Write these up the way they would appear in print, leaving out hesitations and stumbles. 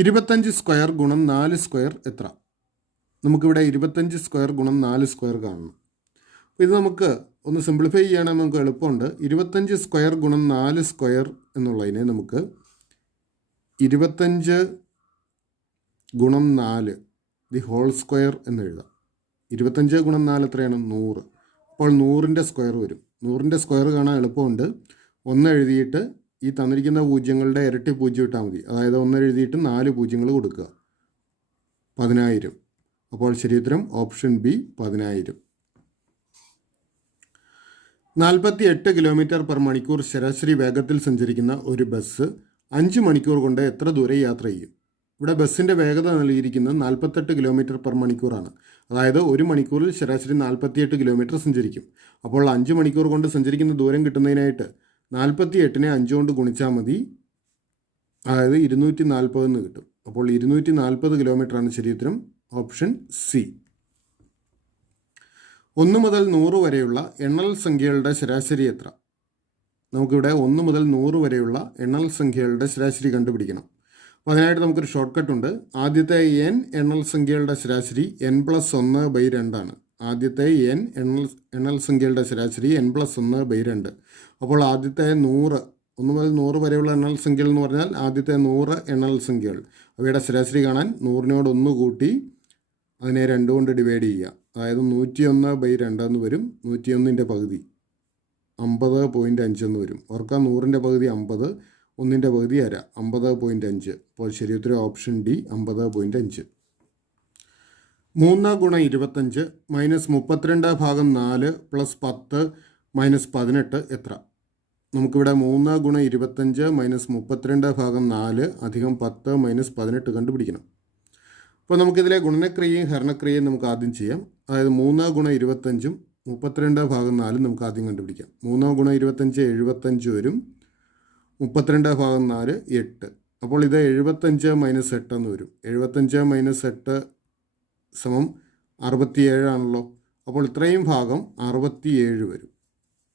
25 square ഗുണം 4 square എത്ര? നമുക്കിവിടെ 25 സ്ക്വയർ ഗുണം 4 സ്ക്വയർ കാണണം. അപ്പോൾ ഇത് നമുക്ക് ഒന്ന് സിംപ്ലിഫൈ ചെയ്യണമെങ്കിൽ നമുക്ക് എളുപ്പമുണ്ട്. 25 സ്ക്വയർ ഗുണം 4 സ്ക്വയർ എന്നുള്ളതിനെ നമുക്ക് 25 ഗുണം 4 ദി ഹോൾ സ്ക്വയർ എന്ന് എഴുതാം. 25 ഗുണം 4 എത്രയാണ്? 100. അപ്പോൾ 100ൻ്റെ സ്ക്വയർ വരും. 100ൻ്റെ സ്ക്വയർ കാണാൻ എളുപ്പമുണ്ട്. 1 എഴുതിയിട്ട് ഈ തന്നിരിക്കുന്ന പൂജ്യങ്ങളുടെ ഇരട്ടി പൂജ്യം ഇട്ടാൽ മതി. അതായത് 1 എഴുതിയിട്ട് 4 പൂജ്യങ്ങൾ കൊടുക്കുക. 10,000. അപ്പോൾ ശരിയുത്തരം ഓപ്ഷൻ ബി 10,000. 48 കിലോമീറ്റർ പെർ മണിക്കൂർ ശരാശരി വേഗത്തിൽ സഞ്ചരിക്കുന്ന ഒരു ബസ് 5 മണിക്കൂർ കൊണ്ട് എത്ര ദൂരം യാത്ര ചെയ്യും? ഇവിടെ ബസ്സിൻ്റെ വേഗത നൽകിയിരിക്കുന്നത് 48 കിലോമീറ്റർ പെർ മണിക്കൂറാണ്. അതായത് 1 മണിക്കൂറിൽ ശരാശരി 48 കിലോമീറ്റർ സഞ്ചരിക്കും. അപ്പോൾ 5 മണിക്കൂർ കൊണ്ട് സഞ്ചരിക്കുന്ന ദൂരം കിട്ടുന്നതിനായിട്ട് 48നെ 5 കൊണ്ട് ഗുണിച്ചാൽ മതി. അതായത് 240 എന്ന് കിട്ടും. അപ്പോൾ 240 കിലോമീറ്ററാണ് ശരിയുത്തരം ഓപ്ഷൻ സി. 1 മുതൽ 100 വരെയുള്ള എണ്ണൽ സംഖ്യകളുടെ ശരാശരി എത്ര? നമുക്കിവിടെ 1 മുതൽ 100 വരെയുള്ള എണ്ണൽ സംഖ്യകളുടെ ശരാശരി കണ്ടുപിടിക്കണം. അപ്പോൾ അതിനായിട്ട് നമുക്കൊരു ഷോർട്ട് കട്ട് ഉണ്ട്. ആദ്യത്തെ n എണ്ണൽ സംഖ്യകളുടെ ശരാശരി n+1/2 ആണ്. ആദ്യത്തെ n എണ്ണൽ സംഖ്യകളുടെ ശരാശരി n+1/2. അപ്പോൾ ആദ്യത്തെ 100 മുതൽ 100 വരെയുള്ള എണ്ണൽ സംഖ്യകൾ എന്ന് പറഞ്ഞാൽ ആദ്യത്തെ 100 എണ്ണൽ സംഖ്യകൾ. അവയുടെ ശരാശരി കാണാൻ 100നോട് 1 കൂട്ടി അതിനെ 2 കൊണ്ട് ഡിവൈഡ് ചെയ്യുക. അതായത് 101/2 എന്ന് വരും. 101ൻ്റെ പകുതി 50.5 എന്ന് വരും. ഓർക്കുക, 100ൻ്റെ പകുതി 50, 1ൻ്റെ പകുതി 1/2, 50.5. അപ്പോൾ ശരിയുത്തരം ഓപ്ഷൻ ഡി 50.5. 3 ഗുണം 25 മൈനസ് 32/4 പ്ലസ് 10 മൈനസ് 18 എത്ര? നമുക്കിവിടെ 3 ഗുണം 25 മൈനസ് 32/4 അധികം 10 മൈനസ് 18 കണ്ടുപിടിക്കണം. അപ്പോൾ നമുക്കിതിലെ ഗുണനക്രിയയും ഹരണക്രിയയും നമുക്ക് ആദ്യം ചെയ്യാം. അതായത് 3 ഗുണം 25ഉം 32/4 നമുക്ക് ആദ്യം കണ്ടുപിടിക്കാം. 3 ഗുണം 25 75 വരും. 32/4 8. അപ്പോൾ ഇത് 75 മൈനസ് 8 എന്ന് വരും. 75 മൈനസ് 8 സമം 67 ആണല്ലോ. അപ്പോൾ ഇത്രയും ഭാഗം 67 വരും.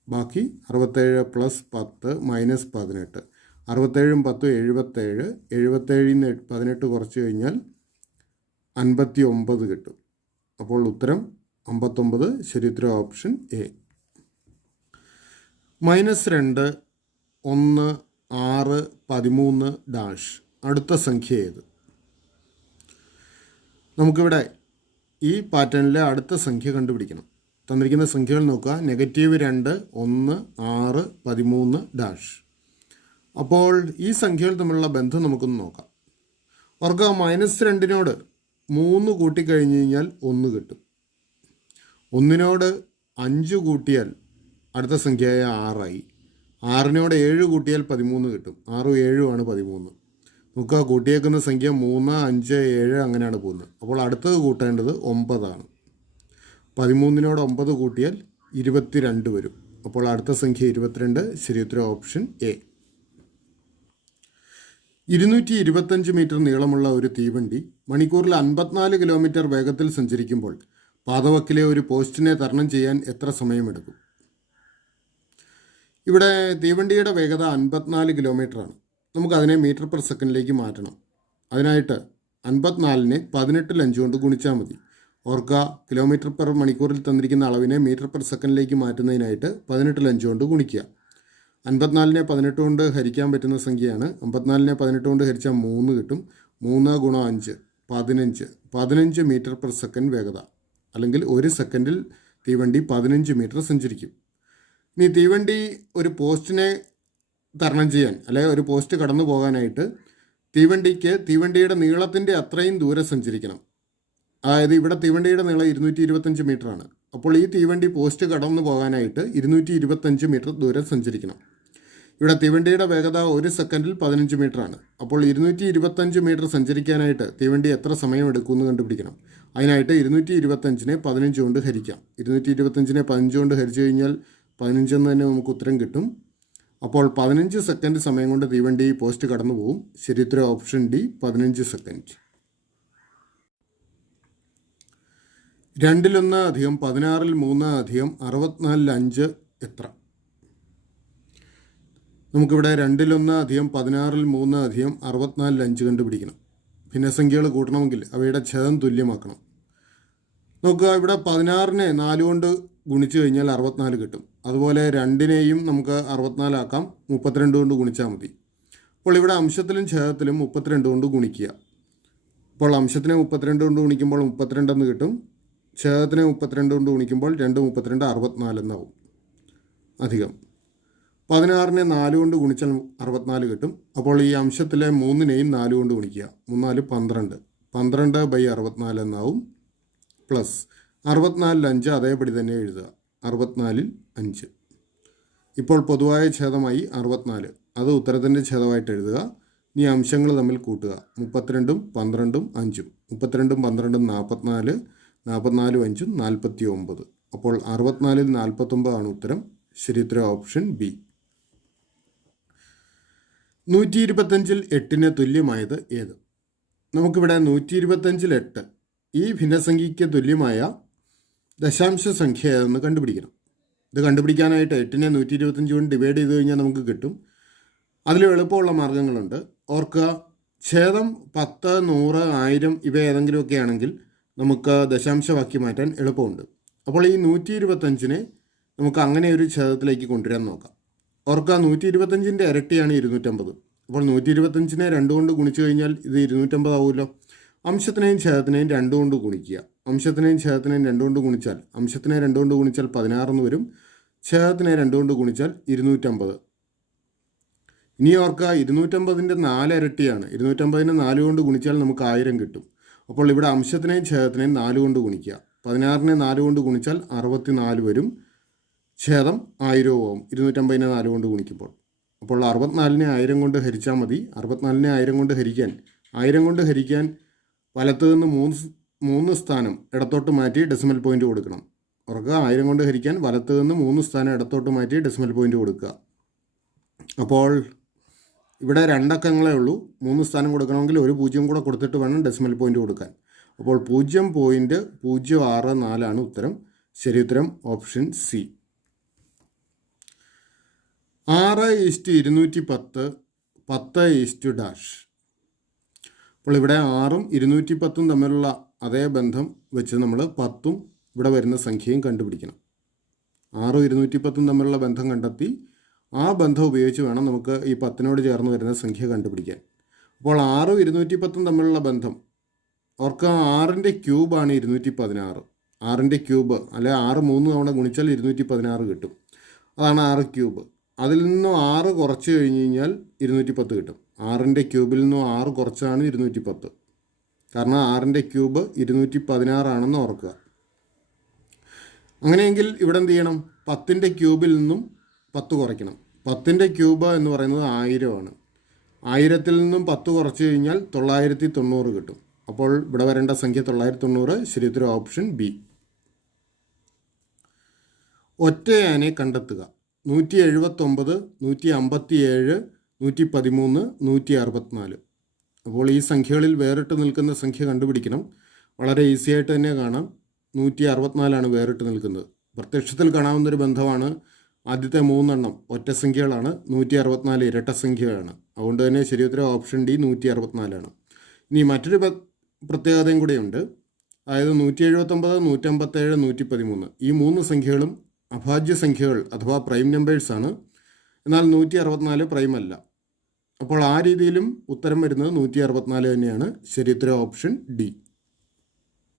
ബാക്കി 67 പ്ലസ് 10 മൈനസ് 18. 67ഉം 10ഉം 77. 77ൽ നിന്ന് 18 കുറച്ച് കഴിഞ്ഞാൽ 59 കിട്ടും. അപ്പോൾ ഉത്തരം 59. ശരിയുത്തരം ഓപ്ഷൻ എ. -2 1 6 13 ഡാഷ് അടുത്ത സംഖ്യ ഏത്? നമുക്കിവിടെ ഈ പാറ്റേണിലെ അടുത്ത സംഖ്യ കണ്ടുപിടിക്കണം. തന്നിരിക്കുന്ന സംഖ്യകൾ നോക്കുക. -2 1 6 13 ഡാഷ്. അപ്പോൾ ഈ സംഖ്യകൾ തമ്മിലുള്ള ബന്ധം നമുക്കൊന്ന് നോക്കാം. ഓർക്കുക, -2നോട് 3 കൂട്ടിക്കഴിഞ്ഞ് കഴിഞ്ഞാൽ 1 കിട്ടും. 1നോട് 5 കൂട്ടിയാൽ അടുത്ത സംഖ്യയായ 6 ആയി. 6നോട് 7 കൂട്ടിയാൽ 13 കിട്ടും. 6ഉം 7ഉം ആണ് 13. നമുക്ക് കൂട്ടിയേക്കുന്ന സംഖ്യ 3 5 7 അങ്ങനെയാണ് പോകുന്നത്. അപ്പോൾ അടുത്തത് കൂട്ടേണ്ടത് 9 ആണ്. 13നോട് 9 കൂട്ടിയാൽ 22 വരും. അപ്പോൾ അടുത്ത സംഖ്യ 22. ശരിയുത്തരം ഓപ്ഷൻ എ. 225 മീറ്റർ നീളമുള്ള ഒരു തീവണ്ടി മണിക്കൂറിൽ 54 കിലോമീറ്റർ വേഗത്തിൽ സഞ്ചരിക്കുമ്പോൾ പാതവക്കിലെ ഒരു പോസ്റ്റിനെ തരണം ചെയ്യാൻ എത്ര സമയമെടുക്കും? ഇവിടെ തീവണ്ടിയുടെ വേഗത 54 കിലോമീറ്ററാണ്. നമുക്കതിനെ മീറ്റർ പെർ സെക്കൻഡിലേക്ക് മാറ്റണം. അതിനായിട്ട് 54നെ 18ൽ 5 കൊണ്ട് ഗുണിച്ചാൽ മതി. ഓർക്കുക, കിലോമീറ്റർ പെർ മണിക്കൂറിൽ തന്നിരിക്കുന്ന അളവിനെ മീറ്റർ പെർ സെക്കൻഡിലേക്ക് മാറ്റുന്നതിനായിട്ട് 18ൽ 5 കൊണ്ട് ഗുണിക്കുക. 54നെ 18 കൊണ്ട് ഹരിക്കാൻ പറ്റുന്ന സംഖ്യയാണ്. 54നെ 18 കൊണ്ട് ഹരിച്ചാൽ 3 കിട്ടും. 3 ഗുണം 5 15 മീറ്റർ പെർ സെക്കൻഡ് വേഗത. അല്ലെങ്കിൽ 1 സെക്കൻഡിൽ തീവണ്ടി 15 മീറ്റർ സഞ്ചരിക്കും. ഇനി തീവണ്ടി ഒരു പോസ്റ്റിനെ തരണം ചെയ്യാൻ, അല്ലെങ്കിൽ ഒരു പോസ്റ്റ് കടന്നു പോകാനായിട്ട് തീവണ്ടിയുടെ നീളത്തിൻ്റെ അത്രയും ദൂരം സഞ്ചരിക്കണം. അതായത് ഇവിടെ തീവണ്ടിയുടെ നീളം 225 മീറ്ററാണ്. അപ്പോൾ ഈ തീവണ്ടി പോസ്റ്റ് കടന്നു പോകാനായിട്ട് 225 മീറ്റർ ദൂരം സഞ്ചരിക്കണം. ഇവിടെ തീവണ്ടിയുടെ വേഗത 1 സെക്കൻഡിൽ 15 മീറ്ററാണ്. അപ്പോൾ 225 മീറ്റർ സഞ്ചരിക്കാനായിട്ട് തീവണ്ടി എത്ര സമയം എടുക്കുമെന്ന് കണ്ടുപിടിക്കണം. അതിനായിട്ട് 225നെ 15 കൊണ്ട് ഹരിക്കാം. 225നെ 15 കൊണ്ട് ഹരിച്ചു കഴിഞ്ഞാൽ 15 എന്ന് തന്നെ നമുക്ക് ഉത്തരം കിട്ടും. അപ്പോൾ 15 സെക്കൻഡ് സമയം കൊണ്ട് തീവണ്ടി പോസ്റ്റ് കടന്നു പോകും. ശരിയുത്തരം ഓപ്ഷൻ ഡി 15 സെക്കൻഡ്. 2 1 16 3 64 5 എത്ര? നമുക്കിവിടെ 2 1 16 3 64 5 കണ്ടുപിടിക്കണം. ഭിന്നസംഖ്യകൾ കൂട്ടണമെങ്കിൽ അവയുടെ ഛേദം തുല്യമാക്കണം. നോക്കുക, ഇവിടെ 16നെ 4 കൊണ്ട് ഗുണിച്ച് കഴിഞ്ഞാൽ 64 കിട്ടും. അതുപോലെ 2നെയും നമുക്ക് 64 ആക്കാം, 32 കൊണ്ട് ഗുണിച്ചാൽ മതി. അപ്പോൾ ഇവിടെ അംശത്തിലും ഛേദത്തിലും 32 കൊണ്ട് ഗുണിക്കുക. അപ്പോൾ അംശത്തിനെ 32 കൊണ്ട് ഗുണിക്കുമ്പോൾ 32 എന്ന് കിട്ടും. ഛേദത്തിനെ 32 കൊണ്ട് ഗുണിക്കുമ്പോൾ 2 32 64 എന്നാവും. അധികം 16നെ 4 കൊണ്ട് ഗുണിച്ചാൽ 64 കിട്ടും. അപ്പോൾ ഈ അംശത്തിലെ 3നെയും 4 കൊണ്ട് ഗുണിക്കുക. 3 4 12/64 എന്നാവും. പ്ലസ് 64 5 അതേപടി തന്നെ എഴുതുക. 64 5. ഇപ്പോൾ പൊതുവായ ഛേദമായി 64, അത് ഉത്തരത്തിൻ്റെ ഛേദമായിട്ട് എഴുതുക. ഇനി അംശങ്ങൾ തമ്മിൽ കൂട്ടുക. 32 12 5. 32 12 44, 44 5 49. അപ്പോൾ 64 49 ആണ് ഉത്തരം. ശരി ഉത്തരം ഓപ്ഷൻ ബി. 125 8ന് തുല്യമായത് ഏത്? നമുക്കിവിടെ 125 8 ഈ ഭിന്നസംഖ്യയ്ക്ക് തുല്യമായ ദശാംശ സംഖ്യ ഏതെന്ന് കണ്ടുപിടിക്കണം. ഇത് കണ്ടുപിടിക്കാനായിട്ട് 8നെ 125 കൊണ്ട് ഡിവൈഡ് ചെയ്ത് കഴിഞ്ഞാൽ നമുക്ക് കിട്ടും. അതിൽ എളുപ്പമുള്ള മാർഗ്ഗങ്ങളുണ്ട്. ഓർക്കുക, ഛേദം 10 100 1000 ഇവ ഏതെങ്കിലുമൊക്കെ ആണെങ്കിൽ നമുക്ക് ദശാംശമാക്കി മാറ്റാൻ എളുപ്പമുണ്ട്. അപ്പോൾ ഈ 125നെ നമുക്ക് അങ്ങനെ ഒരു ഛേദത്തിലേക്ക് കൊണ്ടുവരാൻ നോക്കാം. ഓർക്കുക, 125ൻ്റെ ഇരട്ടിയാണ് 250. അപ്പോൾ 125നെ 2 കൊണ്ട് ഗുണിച്ചു കഴിഞ്ഞാൽ ഇത് 250 ആവുമല്ലോ. അംശത്തിനെയും ഛേദത്തിനെയും 2 കൊണ്ട് ഗുണിക്കുക. അംശത്തിനെയും ഛേദത്തിനെയും 2 കൊണ്ട് ഗുണിച്ചാൽ അംശത്തിനെ 2 കൊണ്ട് ഗുണിച്ചാൽ 16 എന്ന് വരും. ഛേദത്തിനെ 2 കൊണ്ട് ഗുണിച്ചാൽ 250. ഇനി ഓർക്കുക, 250ൻ്റെ 4 ഇരട്ടിയാണ്. 250നെ 4 കൊണ്ട് ഗുണിച്ചാൽ നമുക്ക് 1000 കിട്ടും. അപ്പോൾ ഇവിടെ അംശത്തിനെയും ഛേദത്തിനെയും 4 കൊണ്ട് ഗുണിക്കുക. 16നെ 4 കൊണ്ട് ഗുണിച്ചാൽ 64 വരും. ഛേദം 1000 ആവും 250നെ 4 കൊണ്ട് ഗുണിക്കുമ്പോൾ. അപ്പോൾ 64നെ 1000 കൊണ്ട് ഹരിച്ചാൽ മതി. 64നെ 1000 കൊണ്ട് ഹരിക്കാൻ വലത്ത് നിന്ന് 3 സ്ഥാനം ഇടത്തോട്ട് മാറ്റി ഡെസിമൽ പോയിൻ്റ് കൊടുക്കണം. ഓർക്കുക, 1000 കൊണ്ട് ഹരിക്കാൻ വലത്ത് നിന്ന് 3 സ്ഥാനം ഇടത്തോട്ട് മാറ്റി ഡെസിമൽ പോയിൻ്റ് കൊടുക്കുക. അപ്പോൾ ഇവിടെ 2 അക്കങ്ങളേ ഉള്ളൂ. 3 സ്ഥാനം കൊടുക്കണമെങ്കിൽ ഒരു 0 കൂടെ കൊടുത്തിട്ട് വേണം ഡെസിമൽ പോയിൻ്റ് കൊടുക്കാൻ. അപ്പോൾ 0.064 ആണ് ഉത്തരം. ശരി ഉത്തരം ഓപ്ഷൻ സി. 6:210 10:. അപ്പോൾ ഇവിടെ 6ഉം 210 തമ്മിലുള്ള അതേ ബന്ധം വെച്ച് നമ്മൾ 10ഉം ഇവിടെ വരുന്ന സംഖ്യയും കണ്ടുപിടിക്കണം. 6ഉം 210 തമ്മിലുള്ള ബന്ധം കണ്ടെത്തി ആ ബന്ധം ഉപയോഗിച്ച് വേണം നമുക്ക് ഈ 10നോട് ചേർന്ന് വരുന്ന സംഖ്യ കണ്ടുപിടിക്കാൻ. അപ്പോൾ 6ഉം 210 തമ്മിലുള്ള ബന്ധം ഓർക്കുക, 6ൻ്റെ ക്യൂബാണ് 216. 6ൻ്റെ ക്യൂബ് അല്ലെ 6 3 തവണ ഗുണിച്ചാൽ 216 കിട്ടും. അതാണ് 6 ക്യൂബ്. അതിൽ നിന്നും 6 കുറച്ച് കഴിഞ്ഞ് കഴിഞ്ഞാൽ 210 കിട്ടും. 6ൻ്റെ ക്യൂബിൽ നിന്നും 6 കുറച്ചാണ് 210. കാരണം 6ൻ്റെ ക്യൂബ് 216 ആണെന്ന് ഓർക്കുക. അങ്ങനെയെങ്കിൽ ഇവിടെ എന്ത് ചെയ്യണം? 10ൻ്റെ ക്യൂബിൽ നിന്നും 10 കുറയ്ക്കണം. 10ൻ്റെ ക്യൂബ് എന്ന് പറയുന്നത് 1000 ആണ്. 1000ത്തിൽ നിന്നും 10 കുറച്ച് കഴിഞ്ഞാൽ 990 കിട്ടും. അപ്പോൾ ഇവിടെ വരേണ്ട സംഖ്യ 990. ശരി ഉത്തരം ഓപ്ഷൻ ബി. ഒറ്റയാനെ കണ്ടെത്തുക. 179 157 113 164. അപ്പോൾ ഈ സംഖ്യകളിൽ വേറിട്ട് നിൽക്കുന്ന സംഖ്യ കണ്ടുപിടിക്കണം. വളരെ ഈസി ആയിട്ട് തന്നെ കാണാം. 164 വേറിട്ട് നിൽക്കുന്നത്. പ്രത്യക്ഷത്തിൽ കാണാവുന്നൊരു ബന്ധമാണ്. ആദ്യത്തെ 3 എണ്ണം ഒറ്റ സംഖ്യകളാണ്, 164 ഇരട്ട സംഖ്യകളാണ്. അതുകൊണ്ട് തന്നെ ശരി ഉത്തരം ഓപ്ഷൻ ഡി 164. ഇനി മറ്റൊരു പ്രത്യേകതയും കൂടെയുണ്ട്. അതായത് 179 157 113 ഈ 3 സംഖ്യകളും അഭാജ്യ സംഖ്യകൾ അഥവാ പ്രൈം നമ്പേഴ്സാണ്. എന്നാൽ 164 പ്രൈം അല്ല. അപ്പോൾ ആ രീതിയിലും ഉത്തരം വരുന്നത് 164 തന്നെയാണ്. ശരി ഉത്തരം ഓപ്ഷൻ ഡി.